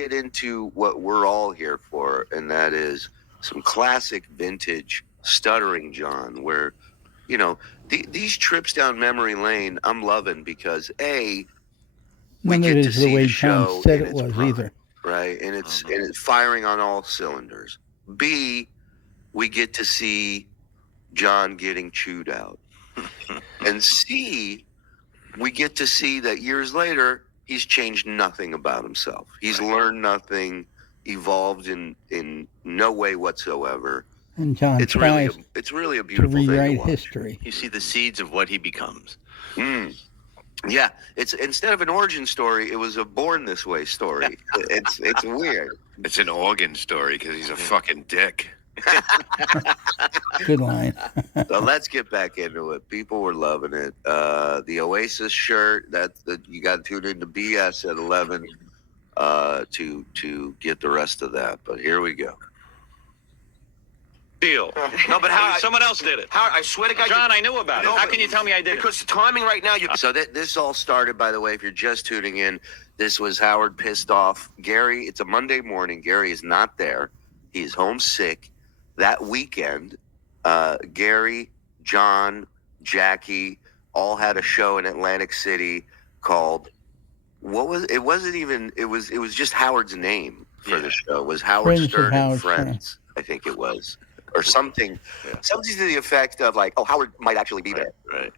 get into what we're all here for, and that is some classic vintage stuttering John, where, you know, these trips down memory lane I'm loving because A, we None of get it to is the see way the John show said in it its was prime, either. right? And it's firing on all cylinders. B, we get to see John getting chewed out. And C, we get to see that years later, he's changed nothing about himself. He's learned nothing, evolved in no way whatsoever. And John It's really tries a to beautiful thing to rewrite watch. history. You see the seeds of what he becomes. Yeah, it's instead of an origin story, it was a born this way story. It's weird. It's an organ story because he's a fucking dick. Good line. So let's get back into it. People were loving it. The Oasis shirt, you got to tune into BS at 11 to get the rest of that. But here we go. Deal. No, but how? Someone else did it. How? I swear to God, John, I knew about it. No, How but- can you tell me I did it? because the timing right now, you. So this all started, by the way, if you're just tuning in, this was Howard pissed off. Gary, it's a Monday morning. Gary is not there. He's homesick. That weekend, Gary, John, Jackie all had a show in Atlantic City called, it was just Howard's name for the show. It was Howard Friends of Stern and Howard Friends, I think it was. Or something to the effect of like, oh, Howard might actually be there. Right.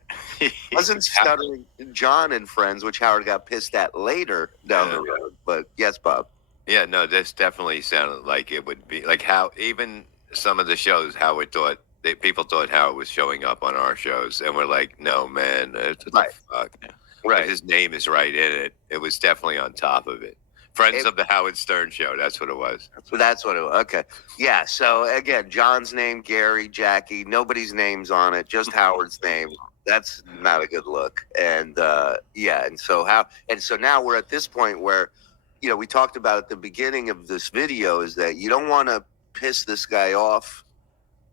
Wasn't stuttering John and Friends, which Howard got pissed at later down the road. But yes, Bob. Yeah, no, this definitely sounded like it would be like how even some of the shows Howard thought people thought Howard was showing up on our shows, and we're like, no, man, what the fuck? Right. His name is right in it. It was definitely on top of it. Friends of the Howard Stern Show. That's what it was. That's what it was. Okay. Yeah. So again, John's name, Gary, Jackie, nobody's names on it, just Howard's name. That's not a good look. And and so now we're at this point where, you know, we talked about at the beginning of this video is that you don't want to piss this guy off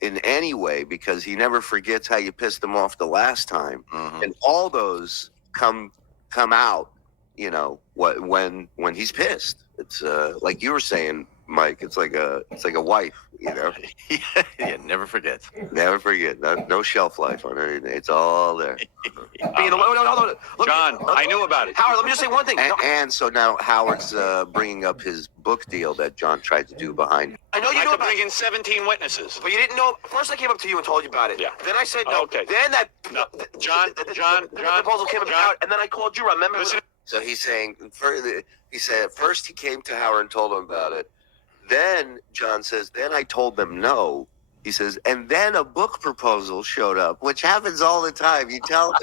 in any way because he never forgets how you pissed him off the last time. And all those come out, you know, when he's pissed. It's like you were saying, Mike, it's like a wife, you know. Yeah, never forget. Never forget. No shelf life on anything. It's all there. John, I knew about it. Howard, let me just say one thing. And so now Howard's bringing up his book deal that John tried to do behind. I know you I know could about bring in 17 witnesses. but you didn't know. First, I came up to you and told you about it. Yeah. Then I said no. Okay. Then that. No. John, the proposal came about, and then I called you. Remember? Listen. So he's saying, he said at first he came to Howard and told him about it. Then John says, then I told them no. He says, and then a book proposal showed up, which happens all the time. You tell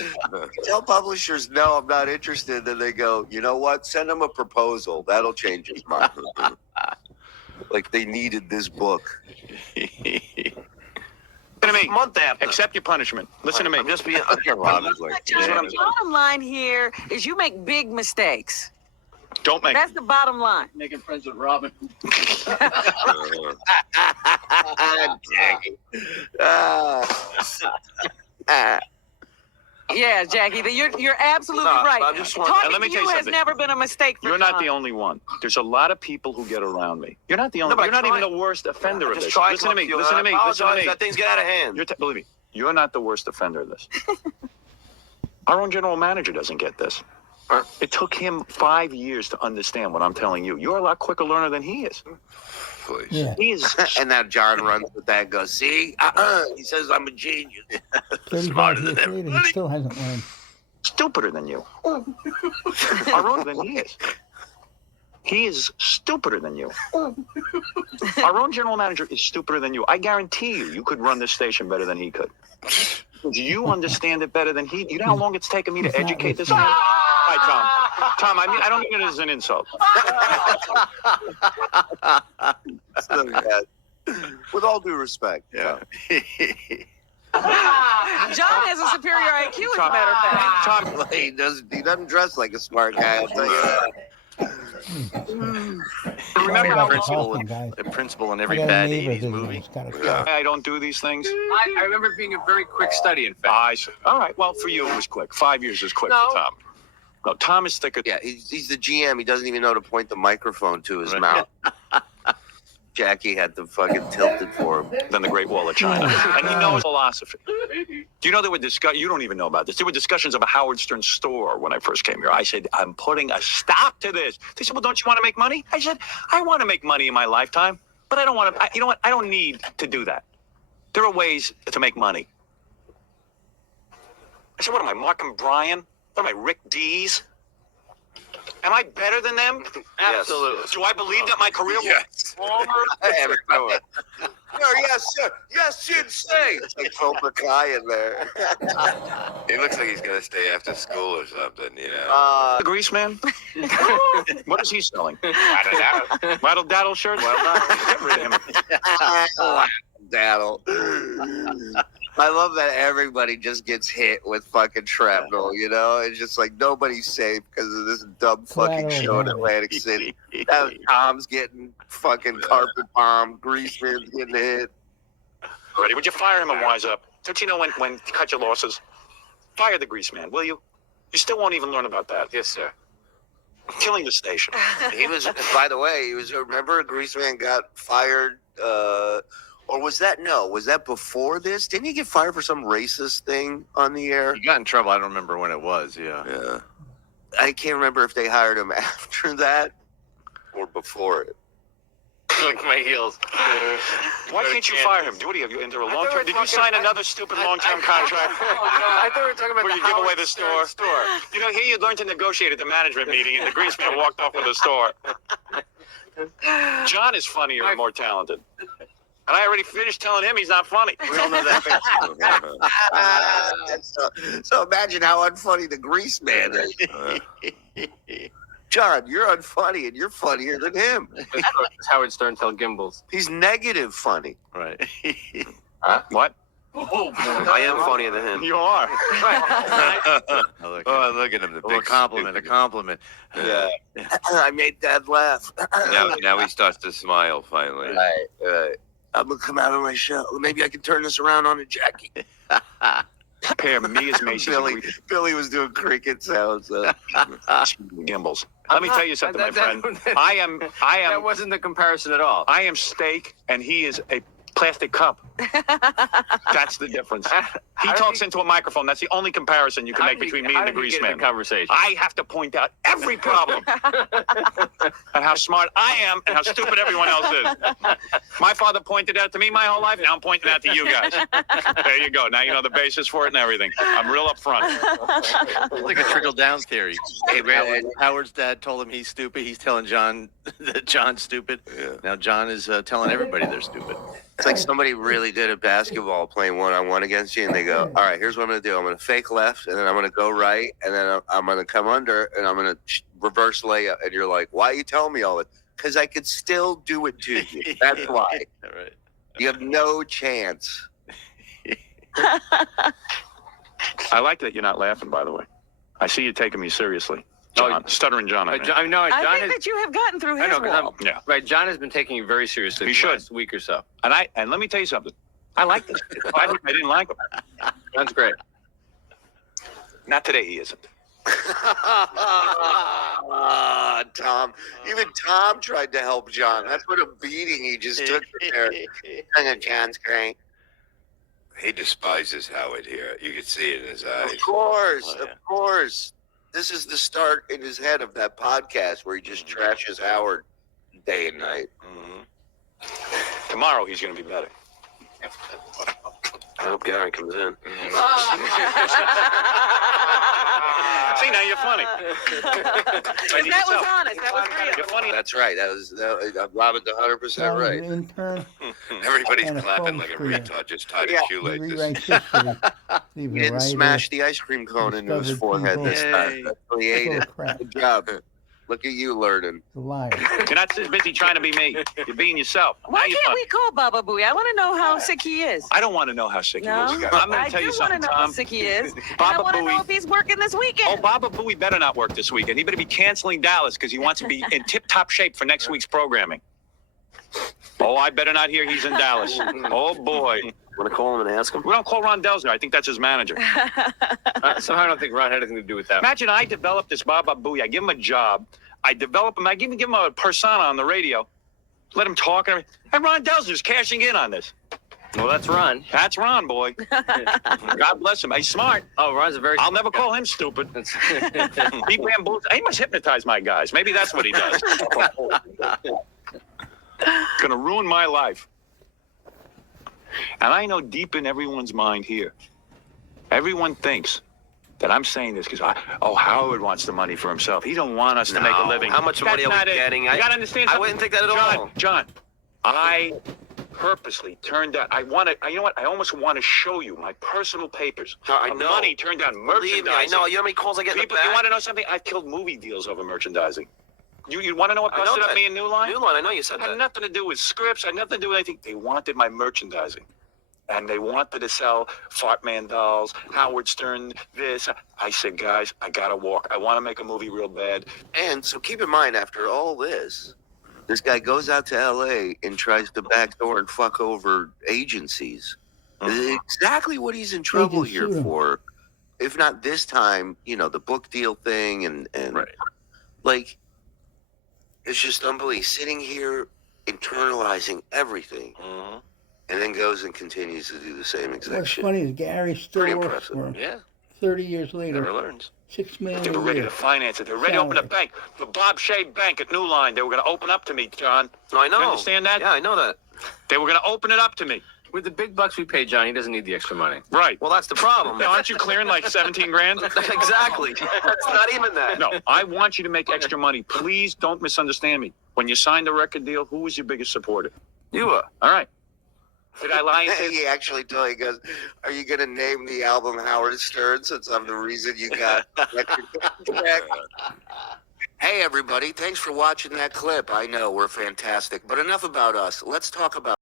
publishers, no, I'm not interested. Then they go, you know what? Send them a proposal. That'll change his mind. Like they needed this book. Listen to me. Month after. Accept your punishment. Listen to me. I'm just being. Robin's like, The bottom line here is you make big mistakes. Don't make That's the bottom line. Making friends with Robin. Yeah, Jackie, you're absolutely No, right. I just want- Talking let me to tell you you has something. never been a mistake for You're not John. the only one. There's a lot of people who get around me. You're not the only. but You're I not even tried. the worst offender of Just this. try Listen to me. you, Listen to and I me. Listen to apologize me. that things get out of hand. Believe me, you're not the worst offender of this. Our own general manager doesn't get this. It took him 5 years to understand what I'm telling you. You're a lot quicker learner than he is. Please. Yeah. He is And now John runs with that and goes, see? He says I'm a genius. 35 years later, he still hasn't learned. stupider than you. Our own than he is. He is stupider than you. Our own general manager is stupider than you. I guarantee you could run this station better than he could. You understand it better than he. You know how long it's taken me to educate this man? Hi, Tom. Tom, I don't mean it as an insult. So, with all due respect. Yeah. John has a superior IQ, as a matter of fact. Tom, He doesn't dress like a smart guy, I'll tell you that. Remember About the principal, talking guy. the principal in I every got a bad neighbor 80s who movie. has got a I don't do these things. I remember it being a very quick study, in fact. I see. All right. Well, for you, it was quick. 5 years is quick No. for Tom. No, Tom is thicker. Yeah, he's the GM. He doesn't even know to point the microphone to his mouth. Jackie had to fucking tilt it for him. Than the Great Wall of China. And he knows philosophy. Do you know there were you don't even know about this. There were discussions of a Howard Stern store when I first came here. I said, I'm putting a stop to this. They said, well, don't you want to make money? I said, I want to make money in my lifetime, but I don't want to, you know what? I don't need to do that. There are ways to make money. I said, what am I, Mark and Brian? What am I, Rick Dees? Am I better than them? Absolutely. Do I believe that my career will Everybody. No, yes, sir. Yes, you'd say. It's like Cobra Kai in there. He looks like he's gonna stay after school or something, you know. The Grease Man? What is he selling? Rattle Daddle shirts? Get rid of him. Daddle. I love that everybody just gets hit with fucking shrapnel, you know? It's just like nobody's safe because of this dumb fucking show in Atlantic City. Tom's getting fucking carpet bombed, Greaseman's getting hit. Ready? Would you fire him and wise up? Don't you know when to cut your losses? Fire the Grease Man, will you? You still won't even learn about that. Yes, sir. Killing the station. He was, by the way, remember Greaseman got fired, or was that before this? Didn't he get fired for some racist thing on the air? He got in trouble. I don't remember when it was. Yeah. Yeah. I can't remember if they hired him after that or before it. Look my heels. Why can't you fire him? What are you into a long term? Did you sign another stupid long term contract? I thought we were talking about Where the you give away Howard the Stern store. You know, here you learned to negotiate at the management meeting, and the Grease Man walked off with the store. John is funnier and more talented. And I already finished telling him he's not funny. We all know that. So imagine how unfunny the Grease Man is. John, you're unfunny, and you're funnier than him. It's Howard Stern tell Gimbals. He's negative funny. Right. What? I am funnier than him. You are. Look at him. The big compliment. A compliment. Yeah. I made Dad laugh. Now he starts to smile finally. Right. I'm gonna come out on my show. Maybe I can turn this around on a Jackie. Pair me as Macy's. Billy was doing cricket sounds. Gimbals. Let me tell you something, my friend. I am. That wasn't the comparison at all. I am steak, and he is a plastic cup. That's the difference. He talks into a microphone. That's the only comparison you can make between me and the Grease Man. Conversation. I have to point out every problem and how smart I am and how stupid everyone else is. My father pointed out to me my whole life. Now I'm pointing out to you guys. There you go. Now you know the basis for it and everything. I'm real upfront. It's like a trickle-down theory. Hey, man. Howard's dad told him he's stupid. He's telling John that John's stupid. Yeah. Now John is telling everybody they're stupid. It's like somebody really good at basketball playing one-on-one against you, and they go, all right, here's what I'm going to do. I'm going to fake left, and then I'm going to go right, and then I'm going to come under, and I'm going to reverse layup. And you're like, why are you telling me all this? Because I could still do it to you. That's why. Right. You have no chance. I like that you're not laughing, by the way. I see you taking me seriously. John, stuttering John. I mean. I know. I John think that you have gotten through his wall. Yeah. Right. John has been taking you very seriously He the should. last week or so. And let me tell you something. I like this. I didn't like him. That's great. Not today. He isn't. Tom. Even Tom tried to help John. That's what a beating he just took there. I know John's great. He despises Howard here. You can see it in his eyes. Of course. Oh, yeah. Of course. This is the start in his head of that podcast where he just trashes Howard day and night. Mm-hmm. Tomorrow he's going to be better. I hope Gary comes in. See, now you're funny. That was honest. That was real. You're funny. That's right. Robin's 100% right. Intern. Everybody's And a clapping phone like a screen. retard just tied Yeah. his He shoelaces. rewrites history. He didn't smash the ice cream cone into his discovered forehead this people. time. That's what he ate Full it. of crap. Good job. Look at you learning. The liar. You're not so busy trying to be me. You're being yourself. Why Now you're can't funny. we call Baba Booey? I want to know how sick he is. I don't want to know how sick No, he is. I'm going I to tell do you want to something, know how Tom. sick he is. And I Baba want to know Booey. if he's working this weekend. Oh, Baba Booey better not work this weekend. He better be canceling Dallas because he wants to be in tip-top shape for next week's programming. Oh, I better not hear he's in Dallas. Oh, boy. Want to call him and ask him? We don't call Ron Delzer. I think that's his manager. Somehow I don't think Ron had anything to do with that. Imagine I develop this Baba Booey. I give him a job. I develop him. I give him a persona on the radio. Let him talk. And Ron Delzer's cashing in on this. Well, that's Ron. That's Ron, boy. God bless him. He's smart. Oh, Ron's a very. I'll never call him stupid. He bamboozles. He must hypnotize my guys. Maybe that's what he does. Gonna ruin my life. And I know deep in everyone's mind here, everyone thinks that I'm saying this because Howard wants the money for himself. He don't want us to make a living. How much money are we getting? You gotta understand something. I wouldn't think that at all. John, I purposely turned down. You know what? I almost want to show you my personal papers. I of know. Money turned down merchandising. Believe me, I know. You know how many calls I get in the People, back? you want to know something? I've killed movie deals over merchandising. You want to know what I know busted up that. me in New Line? New Line, I know you said Had that. nothing to do with scripts. Had nothing to do with anything. They wanted my merchandising. And they wanted to sell Fartman dolls, Howard Stern, this. I said, guys, I got to walk. I want to make a movie real bad. And so keep in mind, after all this guy goes out to L.A. and tries to backdoor and fuck over agencies. Exactly what he's in trouble just here shoot him. for. If not this time, the book deal thing and Right. like, it's just unbelievable. Sitting here internalizing everything Mhm. and then goes and continues to do the same exact What's shit. funny is Gary still Pretty works impressive. for him. Yeah. 30 years Never later, learns. $6 million They were a ready year. to finance it. They were ready to open a Salary. bank. The Bob Shea Bank at New Line. They were going to open up to me, John. No, I know. You understand that? Yeah, I know that. They were going to open it up to me. With the big bucks we pay John, he doesn't need the extra money. Right. Well, that's the problem. Now, aren't you clearing like 17 grand? Exactly. It's not even that. No, I want you to make extra money. Please don't misunderstand me. When you signed the record deal, who was your biggest supporter? You are. All right. Did I lie? He actually told, he goes, "Are you going to name the album Howard Stern since I'm the reason you got record contract?" Hey, everybody. Thanks for watching that clip. I know we're fantastic, but enough about us. Let's talk about